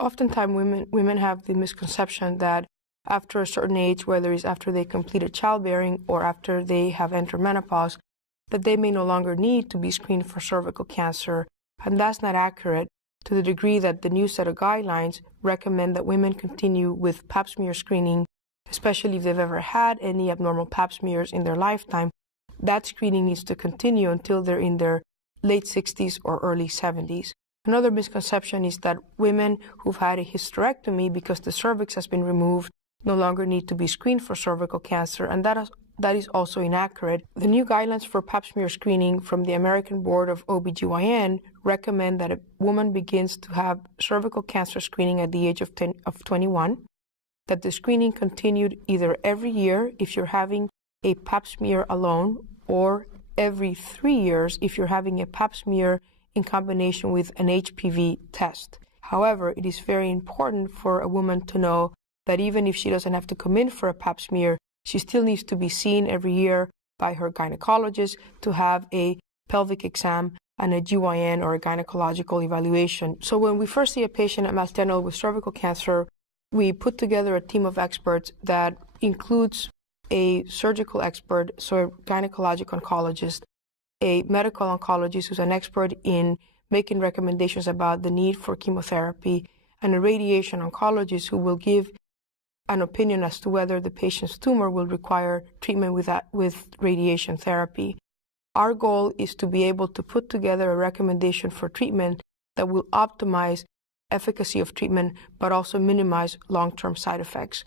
Oftentimes women have the misconception that after a certain age, whether it's after they completed childbearing or after they have entered menopause, that they may no longer need to be screened for cervical cancer. And that's not accurate, to the degree that the new set of guidelines recommend that women continue with pap smear screening, especially if they've ever had any abnormal pap smears in their lifetime. That screening needs to continue until they're in their late 60s or early 70s. Another misconception is that women who've had a hysterectomy because the cervix has been removed no longer need to be screened for cervical cancer, and that is also inaccurate. The new guidelines for pap smear screening from the American Board of OBGYN recommend that a woman begins to have cervical cancer screening at the age of 21, that the screening continued either every year if you're having a pap smear alone, or every 3 years if you're having a pap smear in combination with an HPV test. However, it is very important for a woman to know that even if she doesn't have to come in for a pap smear, she still needs to be seen every year by her gynecologist to have a pelvic exam and a GYN or a gynecological evaluation. So when we first see a patient at Mass General with cervical cancer, we put together a team of experts that includes a surgical expert, so a gynecologic oncologist, a medical oncologist who's an expert in making recommendations about the need for chemotherapy, and a radiation oncologist who will give an opinion as to whether the patient's tumor will require treatment with radiation therapy. Our goal is to be able to put together a recommendation for treatment that will optimize efficacy of treatment, but also minimize long-term side effects.